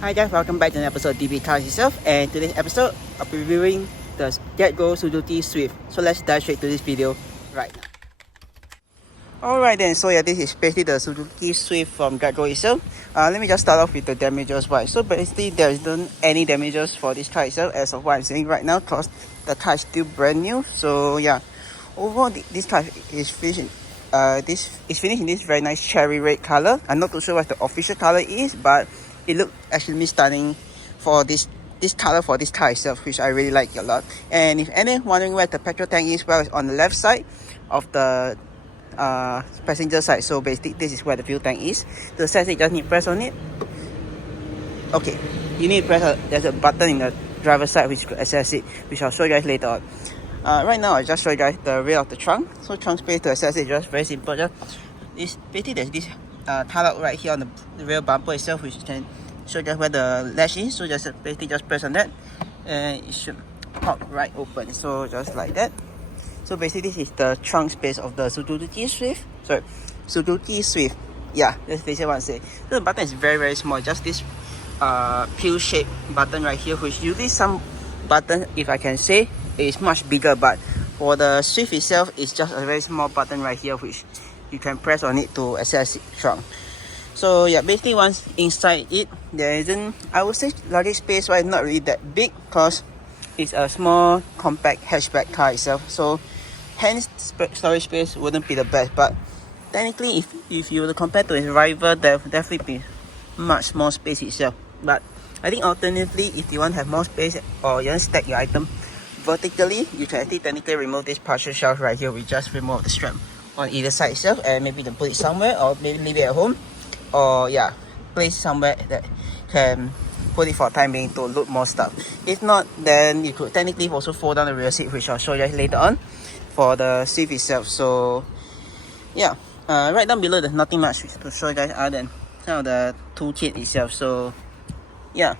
Hi guys, welcome back to an episode of DB Cars itself, and today's episode I'll be reviewing the GetGo Suzuki Swift. So let's dive straight to this video right now. Alright then, so yeah, this is basically the Suzuki Swift from GetGo itself. Let me just start off with the damages wise. So basically there isn't any damages for this car itself as of what I'm saying right now, because the car is still brand new. So yeah, overall this car is finished in this very nice cherry red color. I'm not too sure what the official color is, but it looked actually stunning for this color for this car itself, which I really like a lot. And if anyone wondering where the petrol tank is, well, it's on the left side of the passenger side. So basically this is where the fuel tank is. To access it, just need to press on it. Okay, you need to press there's a button in the driver's side which could access it, which I'll show you guys later on. Right now I'll just show you guys the rear of the trunk. So trunk space to access it, just very simple. Just basically there's this tile out right here on the rear bumper itself, which can show you guys where the latch is. So just basically just press on that and it should pop right open. So just like that. So basically this is the trunk space of the Suzuki Swift. Yeah, that's basically what I say. So the button is very small, just this pill shaped button right here, which usually some button, if I can say, is much bigger, but for the Swift itself, it's just a very small button right here which you can press on it to access the trunk. So yeah, basically once inside it, there isn't, I would say, luggage space wise not really that big, because it's a small compact hatchback car itself, so hence storage space wouldn't be the best. But technically if you were to compare to its rival, there would definitely be much more space itself. But I think alternatively, if you want to have more space or you want to stack your item vertically, you can actually technically remove this partial shelf right here. We just remove the strap on either side itself, and maybe you can put it somewhere, or maybe leave it at home, or yeah, place somewhere that can put it for the time being to load more stuff. If not, then you could technically also fold down the rear seat, which I'll show you guys later on for the Swift itself. So yeah, right down below there's nothing much to show you guys other than kind of the toolkit itself. So yeah,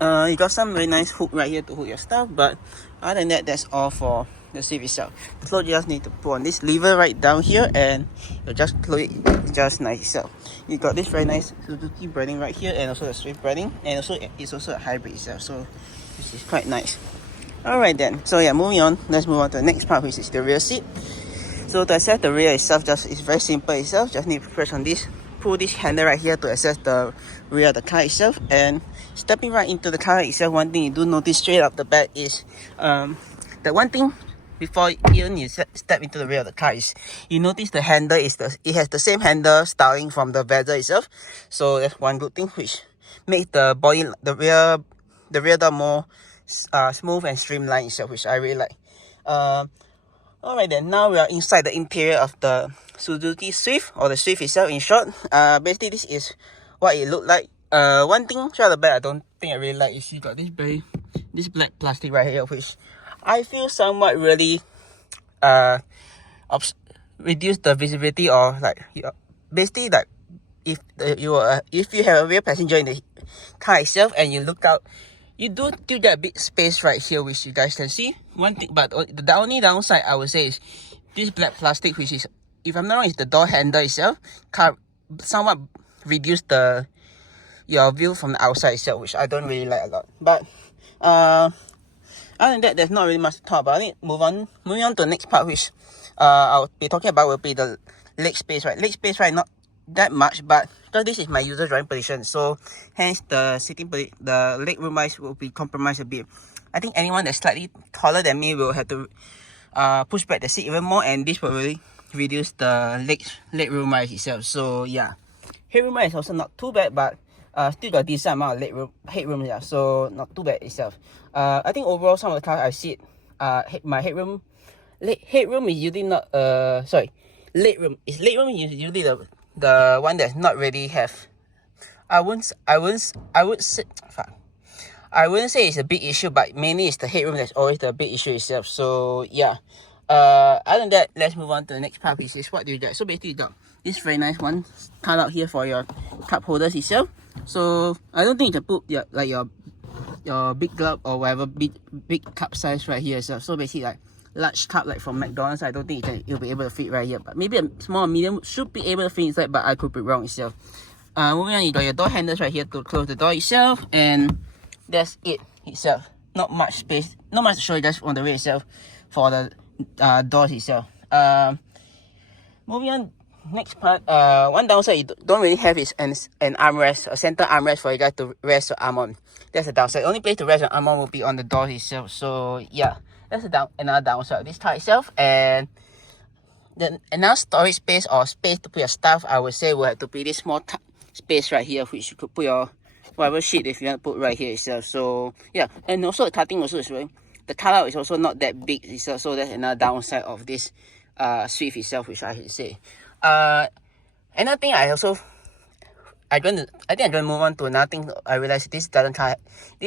you got some very nice hook right here to hook your stuff, but other than that, that's all for the Swift itself. So you just need to put on this lever right down here and you just close it just nice itself. You got this very nice Suzuki branding right here, and also the Swift branding, and also it's also a hybrid itself, so this is quite nice. Alright then, so yeah, moving on, let's move on to the next part, which is the rear seat. So to access the rear itself, it's very simple itself. Just need to press on this, pull this handle right here to access the rear of the car itself. And stepping right into the car itself, one thing you do notice straight off the bat is the one thing before even you step into the rear of the car is you notice the handle it has the same handle styling from the bezel itself. So that's one good thing, which makes the body, the rear door more smooth and streamlined itself, which I really like. Alright then, now we are inside the interior of the Suzuki Swift, or the Swift itself in short. Basically this is what it looked like. One thing right off the bat I don't think I really like is you got this black plastic right here, which I feel somewhat really reduce the visibility, or like basically like if you have a real passenger in the car itself and you look out, you do still get a big space right here, which you guys can see. One thing, but the only downside I would say is this black plastic, which is, if I'm not wrong, is the door handle itself, somewhat reduce your view from the outside itself, which I don't really like a lot. But other than that, there's not really much to talk about. I think moving on to the next part, which I'll be talking about, will be the leg space, right? Leg space, right? Not that much, but because this is my user driving position, so hence the leg room wise will be compromised a bit. I think anyone that's slightly taller than me will have to push back the seat even more, and this will really reduce the leg room wise itself. So yeah, headroom wise is also not too bad, but still got a decent amount of headroom, yeah, so not too bad itself. I think overall some of the cars I see, my headroom is usually not legroom is usually the one that's not really have. I wouldn't say it's a big issue, but mainly it's the headroom that's always the big issue itself. So yeah, other than that, let's move on to the next part, which is what do you get. So basically you got this very nice one cut out here for your cup holders itself. So I don't think you can put your big glove or whatever big cup size right here itself. So basically like large cup like from McDonald's, I don't think you'll be able to fit right here, but maybe a small or medium should be able to fit inside, but I could be wrong itself. Moving on, you got your door handles right here to close the door itself, and that's it itself. Not much space, not much to show you guys on the rear itself for the doors itself. Moving on, next part, one downside you don't really have is an armrest, a center armrest for you guys to rest your arm on. That's the downside. Only place to rest your arm on will be on the door itself. So yeah, that's another downside of this car itself. And then another storage space or space to put your stuff, I would say will have to be this small space right here, which you could put your whatever sheet if you want to put right here itself. So yeah, and also the cutting also is very, the cutout is also not that big itself. So that's another downside of this Swift itself, which I should say. Another thing I think I'm going to move on to another thing I realized this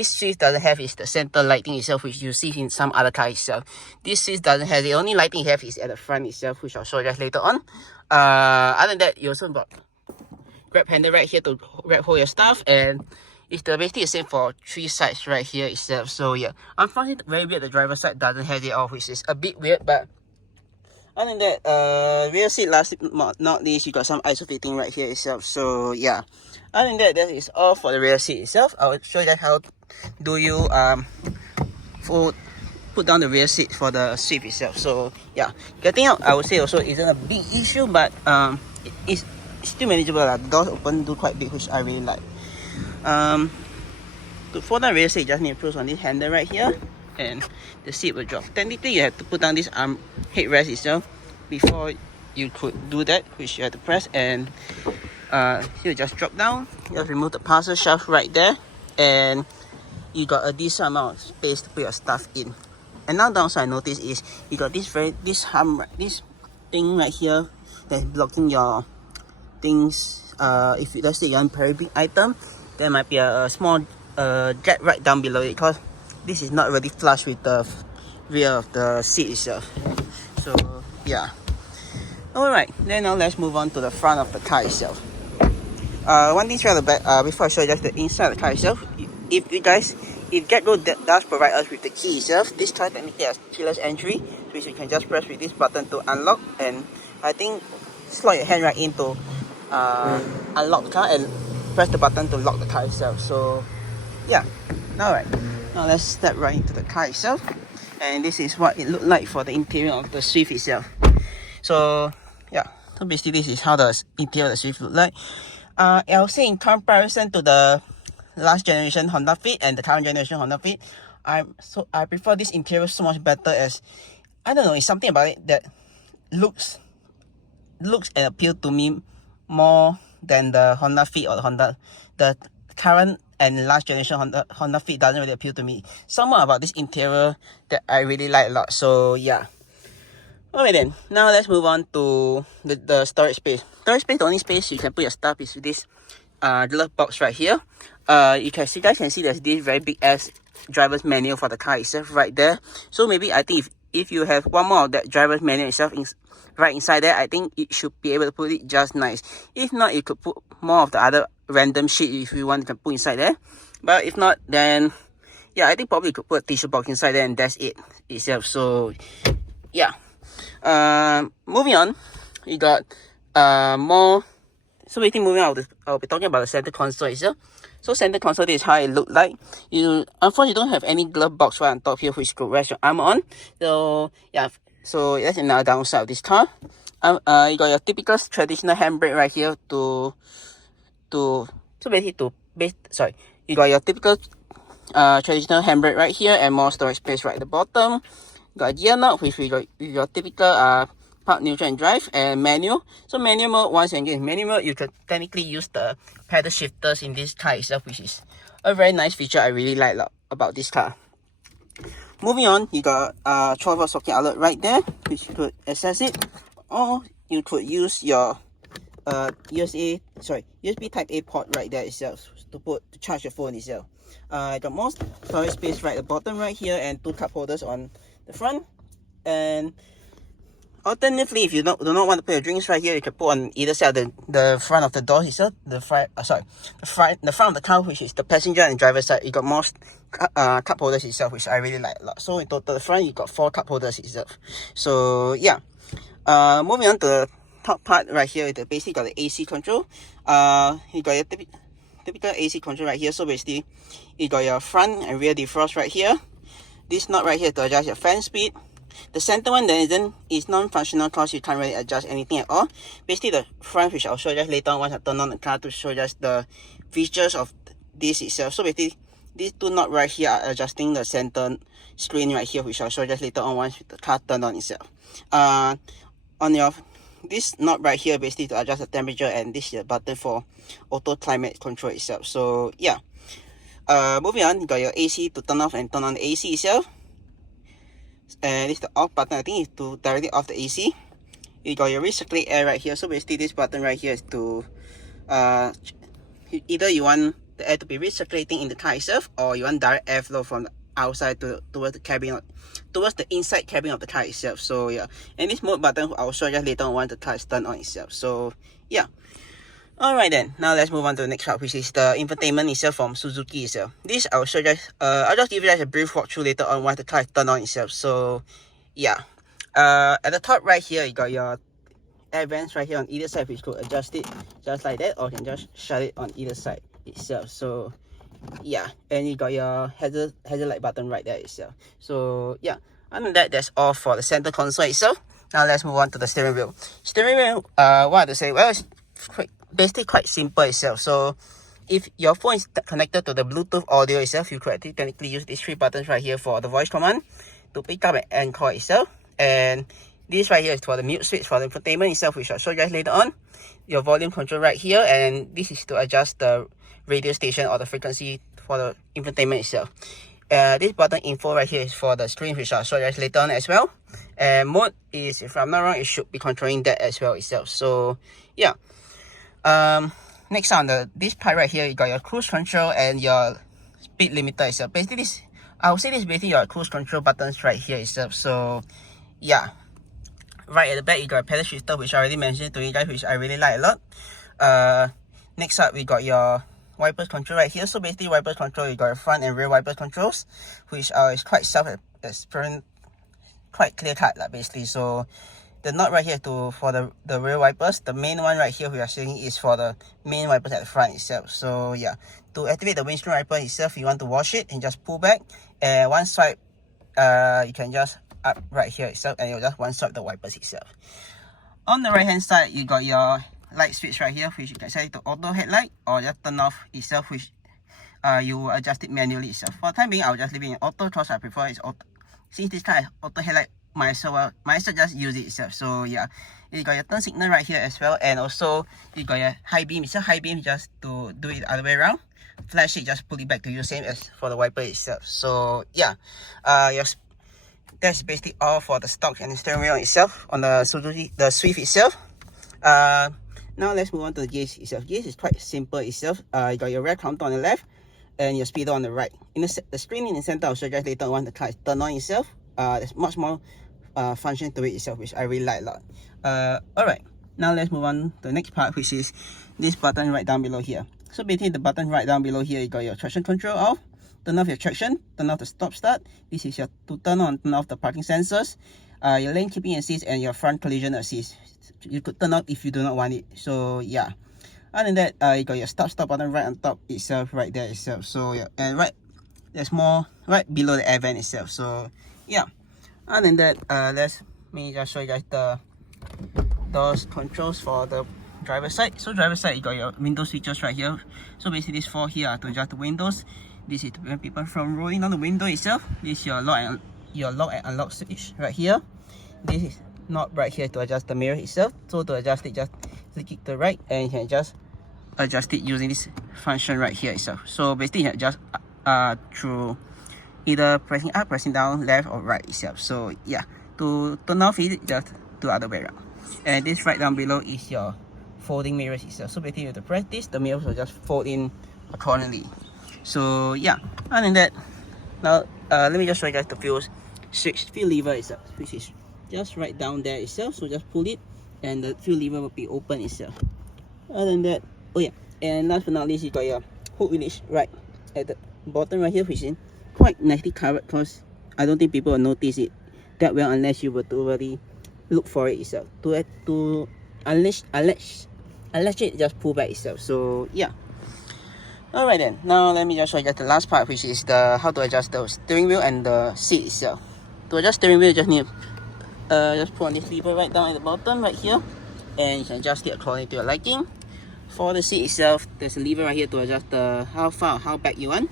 Swift doesn't have is the center lighting itself, which you see in some other cars itself. This Swift doesn't have. The only lighting you have is at the front itself, which I'll show you guys later on. Other than that, you also got grab handle right here to hold your stuff, and it's basically the same for 3 sides right here itself. So yeah, unfortunately very weird the driver's side doesn't have it off, which is a bit weird, but other than that, rear seat last but not least, you got some ISO fitting right here itself. So yeah, other than that, that is all for the rear seat itself. I will show you guys how do you put down the rear seat for the Swift itself. So yeah, getting out I would say also isn't a big issue, but it's still manageable. The doors open do quite big, which I really like. To fold down rear seat, you just need to push on this handle right here, and the seat will drop. Technically, you have to put down this headrest itself before you could do that, which you have to press, and you just drop down. You have to remove the parcel shelf right there, and you got a decent amount of space to put your stuff in. Another downside I noticed is you got this thing right here that's blocking your things. If let's say you want a very big item, there might be a small jet right down below it, because this is not really flush with the rear of the seat itself. So yeah, alright, then now let's move on to the front of the car itself. One thing right at the back, before I show you guys the inside of the car itself, if GetGo does provide us with the key itself, this car technically has keyless entry, which you can just press with this button to unlock, and I think slot your hand right in to unlock the car and press the button to lock the car itself. So yeah, alright, now let's step right into the car itself, and this is what it looked like for the interior of the Swift itself. So yeah, so basically this is how the interior of the Swift look like. I'll say in comparison to the last generation Honda Fit and the current generation Honda Fit, I prefer this interior so much better, as I don't know, it's something about it that looks and appeal to me more than the Honda Fit or the current and last generation Honda Fit doesn't really appeal to me. Somewhat about this interior that I really like a lot. So yeah. Alright then, now let's move on to the storage space. Storage space, the only space you can put your stuff is with this glove box right here. You guys can see there's this very big ass driver's manual for the car itself right there. So maybe I think if you have one more of that driver's manual itself right inside there, I think it should be able to put it just nice. If not, you could put more of the other random shit if you want to put inside there. But if not, then yeah, I think probably you could put a tissue box inside there, and that's it itself. So yeah. Moving on, you got more. So basically moving on, I'll be talking about the center console itself. So center console, this is how it looked like. You unfortunately don't have any glove box right on top here, which could rest your arm on. So yeah, so that's another downside of this car. You got your typical traditional handbrake right here you got your typical traditional handbrake right here, and more storage space right at the bottom. You got a gear knob, which we got your typical park, neutral and drive, and manual. So manual mode, once you're in manual mode, you can technically use the pedal shifters in this car itself, which is a very nice feature I really like about this car. Moving on, you got 12-volt socket outlet right there, which you could access it, or you could use your USB Type A port right there itself to charge your phone itself. Got more storage space right at the bottom right here, and 2 cup holders on the front. And alternatively, if you don't want to put your drinks right here, you can put on either side of the front of the door itself. The front of the car, which is the passenger and driver side, you got more cup holders itself, which I really like a lot. So in total, the front you got 4 cup holders itself. So yeah, moving on to the top part right here, basically got the AC control. You got your typical AC control right here. So basically, you got your front and rear defrost right here. This knob right here to adjust your fan speed. The center one then is non-functional because you can't really adjust anything at all. Basically, the front, which I'll show you just later on once I turn on the car to show just the features of this itself. So basically, these two knobs right here are adjusting the center screen right here, which I'll show you just later on once the car turned on itself. This knob right here basically to adjust the temperature, and this is a button for auto climate control itself. So yeah. Moving on, you got your AC to turn off and turn on the AC itself. And this is the off button. I think it's to directly off the AC. You got your recirculate air right here. So basically, this button right here is to either you want the air to be recirculating in the car itself, or you want direct airflow from the outside towards the cabin, towards the inside cabin of the car itself. So yeah, and this mode button I'll show you just later on once the car is turned on itself. So yeah. Alright then, now let's move on to the next part, which is the infotainment itself from Suzuki itself. This I'll show you guys, I'll just give you guys a brief walkthrough later on once the car is turned on itself. So yeah, at the top right here, you got your air vents right here on either side, which could adjust it just like that, or you can just shut it on either side itself. So yeah, and you got your hazard light button right there itself. So yeah, other than that, that's all for the center console itself. Now let's move on to the steering wheel. Steering wheel, what to say? Well, it's basically quite simple itself. So if your phone is connected to the Bluetooth audio itself, you could technically use these three buttons right here for the voice command to pick up and call itself. And this right here is for the mute switch for the infotainment itself, which I'll show you guys later on. Your volume control right here, and this is to adjust the radio station or the frequency for the infotainment itself. This button info right here is for the screen, which I'll show you guys later on as well. And mode is, if I'm not wrong, it should be controlling that as well itself. So yeah. Next on this part right here, you got your cruise control and your speed limiter itself. Basically, I would say this is basically your cruise control buttons right here itself. So yeah, right at the back you got a pedal shifter, which I already mentioned to you guys, which I really like a lot. Next up we got your wipers control right here. So basically, wipers control, you got your front and rear wipers controls, which is quite self-explanatory, quite clear cut basically. So the knob right here for the rear wipers, the main one right here we are seeing is for the main wipers at the front itself. So yeah, to activate the windscreen wiper itself, you want to wash it and just pull back, and one swipe, you can just up right here itself, and you'll just one swipe the wipers itself. On the right hand side, you got your light switch right here, which you can set it to auto headlight or just turn off itself, which you will adjust it manually itself. For the time being, I'll just leave it in auto because I prefer it's auto. Since this car has auto headlight, might as well just use it itself. So yeah, you got your turn signal right here as well, and also you got your high beam itself. High beam just to do it the other way around. Flash it, just pull it back to you, same as for the wiper itself. So yeah, that's basically all for the stock and the steering wheel itself on the Swift itself. Now let's move on to the gears itself. Gears is quite simple itself. You got your rear counter on the left and your speedo on the right. In the screen in the center, I'll show you guys later on when the car is turned on itself. There's much more function to it itself, which I really like a lot. Alright, now let's move on to the next part, which is this button right down below here. So basically, the button right down below here, you got your traction control off, turn off your traction, turn off the stop start. This is your to turn on, turn off the parking sensors, your lane keeping assist, and your front collision assist. You could turn off if you do not want it. So yeah, other than that, you got your stop button right on top itself, right there itself. So yeah, and there's more right below the air vent itself. So yeah, other than that, let me just show you guys those controls for the driver's side. So driver's side, you got your window switches right here. So basically, these four here are to adjust the windows. This is to prevent people from rolling down the window itself. This is your lock and unlock switch right here. This is knob right here to adjust the mirror itself. So to adjust it, just click it to the right, and you can just adjust it using this function right here itself. So basically, you can adjust through either pressing up, pressing down, left or right itself. So yeah, to turn off it, just do the other way around. And this right down below is your folding mirrors itself. So basically, you have to press this, the mirrors will just fold in accordingly. So yeah, other than that, now let me just show you guys the fuel lever itself, which is just right down there itself. So just pull it and the fuel lever will be open itself. Other than that, oh yeah, and last but not least, you got your hood release right at the bottom right here, which is quite nicely covered, because I don't think people will notice it that well unless you were to really look for it itself. To unleash and let it just pull back itself. So yeah. Alright then, now let me just show you the last part, which is the how to adjust the steering wheel and the seat itself. To adjust steering wheel, you just need just put on this lever right down at the bottom right here, and you can adjust it according to your liking. For the seat itself, there's a lever right here to adjust the how far, how back you want.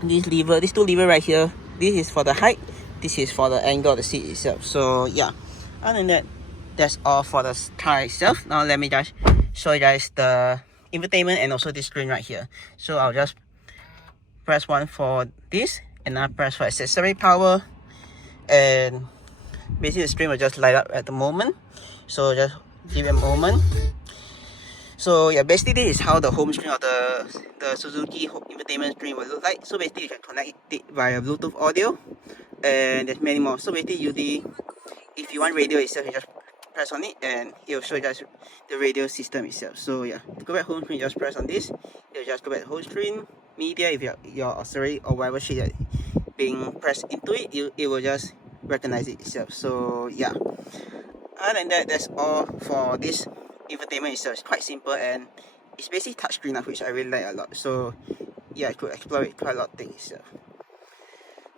These two levers right here, this is for the height, this is for the angle of the seat itself. So yeah, other than that, that's all for the car itself. Now let me just show you guys the infotainment and also this screen right here. So I'll just press one for this, and I'll press for accessory power, and basically the screen will just light up at the moment. So just give it a moment. So yeah, basically this is how the home screen of the Suzuki infotainment screen will look like. So basically you can connect it via Bluetooth audio, and there's many more. So basically if you want radio itself, you just press on it and it will show you guys the radio system itself. So yeah, to go back home screen, just press on this. It will just go back to home screen. Media, if your auxiliary or whatever shit that being pressed into it, it will just recognize it itself. So yeah, other than that, that's all for this infotainment itself. It's quite simple and it's basically touchscreen, which I really like a lot. So yeah, I could explore it quite a lot of things itself.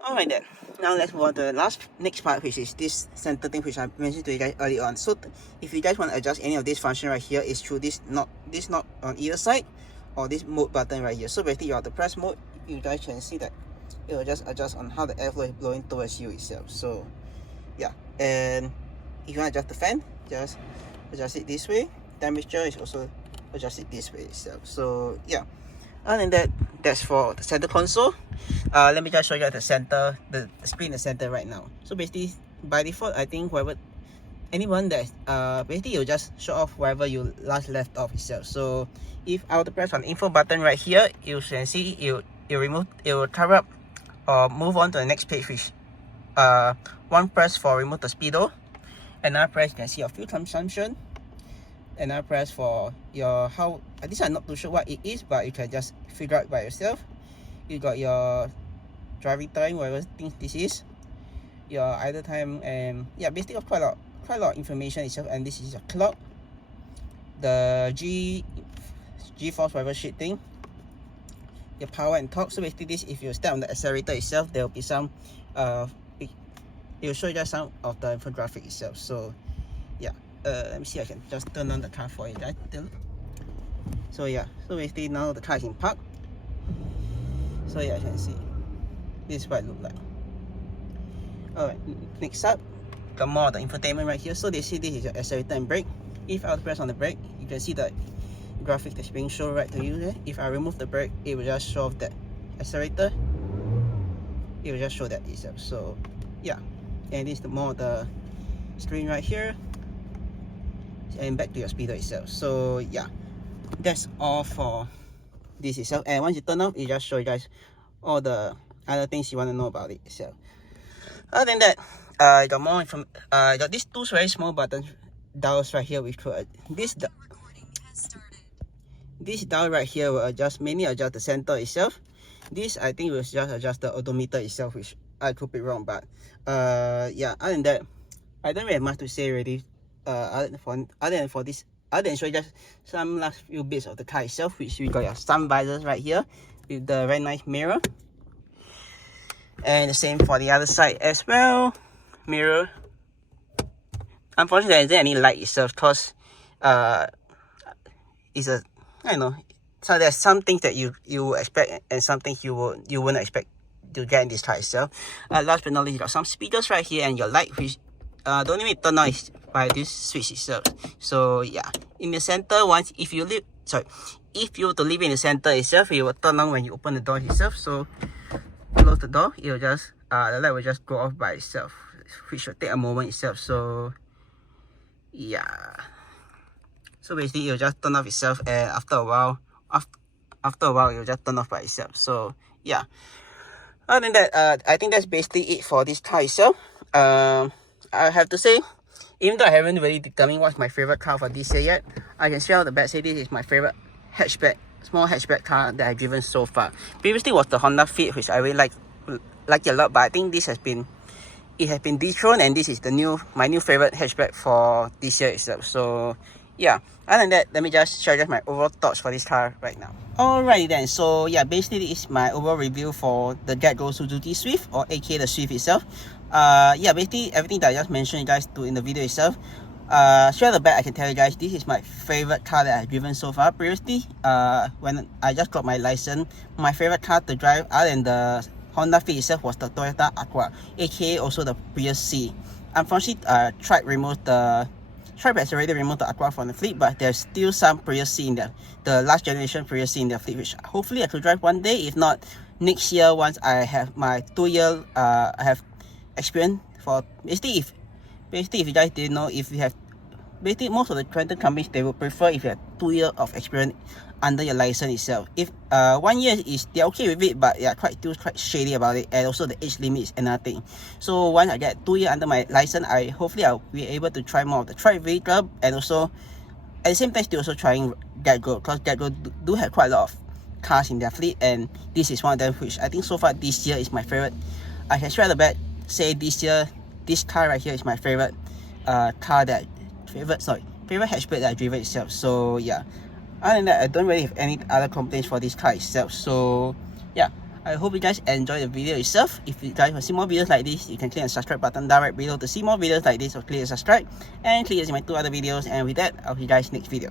Alright then, now let's move on to the next part, which is this center thing, which I mentioned to you guys earlier on. So if you guys want to adjust any of this function right here, is through this knob on either side, or this mode button right here. So basically you have to press mode, you guys can see that it will just adjust on how the airflow is blowing towards you itself. So yeah, and if you want to adjust the fan, just adjust it this way. Temperature is also adjusted this way itself. So yeah, other than that, that's for the center console. Let me just show you the center, the screen in the center right now. So basically by default, I think anyone that basically you'll just show off wherever you last left off itself. So if I were to press on the info button right here, you can see it will cover up or move on to the next page, which one press for remove the speedo, another press you can see your fuel consumption, another press for your this I'm not too sure what it is, but you can just figure out by yourself. You got your driving time, whatever things this is, your idle time, and yeah, basically quite a lot of information itself. And this is your clock, the G-force, whatever shit thing, your power and torque. So basically this, if you step on the accelerator itself, there will be some it will show you just some of the infographic itself. So yeah, let me see, I can just turn on the car for you guys. So yeah, so basically now the car is in park. So yeah, you can see this is what it looks like. Alright, next up, got more of the infotainment right here. So they see this is your accelerator and brake. If I press on the brake, you can see the graphic that's being shown right to you there. If I remove the brake, it will just show off that accelerator. It will just show that itself. So yeah, and this is the more of the screen right here, and back to your speedo itself. So yeah, that's all for this itself. And once you turn off, it just show you guys all the other things you want to know about it itself. Other than that, I got more from got these two very small button dials right here, which could this dial right here will mainly adjust the center itself. This I think will just adjust the odometer itself, which I could be wrong, but yeah, other than that, I don't really have much to say really. Other than show you just some last few bits of the car itself, which we got your sun visors right here with the very nice mirror, and the same for the other side as well, mirror. Unfortunately, there isn't any light itself, cause it's a, I don't know. So there's some things that you expect and some things you wouldn't expect to get in this car itself. Last but not least, you got some speakers right here and your light, which don't need to turn on by this switch itself. So yeah, in the center, if you were to leave it in the center itself, it will turn on when you open the door itself. So close the door, it will just the light will just go off by itself, which will take a moment itself. So yeah, so basically it will just turn off itself, and after a while it will just turn off by itself. So yeah, other than that, I think that's basically it for this car itself. I have to say, even though I haven't really determined what's my favorite car for this year yet, I can straight out the bat say this is my favorite small hatchback car that I've driven so far. Previously was the Honda Fit, which I really like it a lot, but I think it has been dethroned, and this is my new favorite hatchback for this year itself. So yeah, other than that, let me just share just my overall thoughts for this car right now. Alright then, so yeah, basically this is my overall review for the GetGo Suzuki Swift, or aka the Swift itself. Yeah, basically everything that I just mentioned you guys to in the video itself. Straight off the bat, I can tell you guys this is my favorite car that I've driven so far. Previously, when I just got my license, my favorite car to drive other than the Honda Fit itself was the Toyota Aqua, aka also the Prius C. Unfortunately, Tribe has already removed the Aqua from the fleet, but there's still some Prius C in there, the last generation Prius C in the fleet, which hopefully I could drive one day. If not, next year once I have my 2-year I have experience for basically if you guys didn't know, if you have basically most of the rental companies, they will prefer if you have 2 years of experience under your license itself. If 1 year is, they're okay with it, but yeah, still quite shady about it, and also the age limit is another thing. So once I get 2 years under my license, hopefully I'll be able to try more of the trike vehicle, and also at the same time still also trying GetGo, because GetGo do have quite a lot of cars in their fleet, and this is one of them, which I think so far this year is my favorite. I can straight out the bat say this year, this car right here is my favorite favorite hatchback that I driven itself. So yeah, other than that, I don't really have any other complaints for this car itself. So yeah, I hope you guys enjoy the video itself. If you guys want to see more videos like this, you can click on the subscribe button down right below to see more videos like this, or click on subscribe and click on my 2 other videos. And with that, I'll see you guys next video.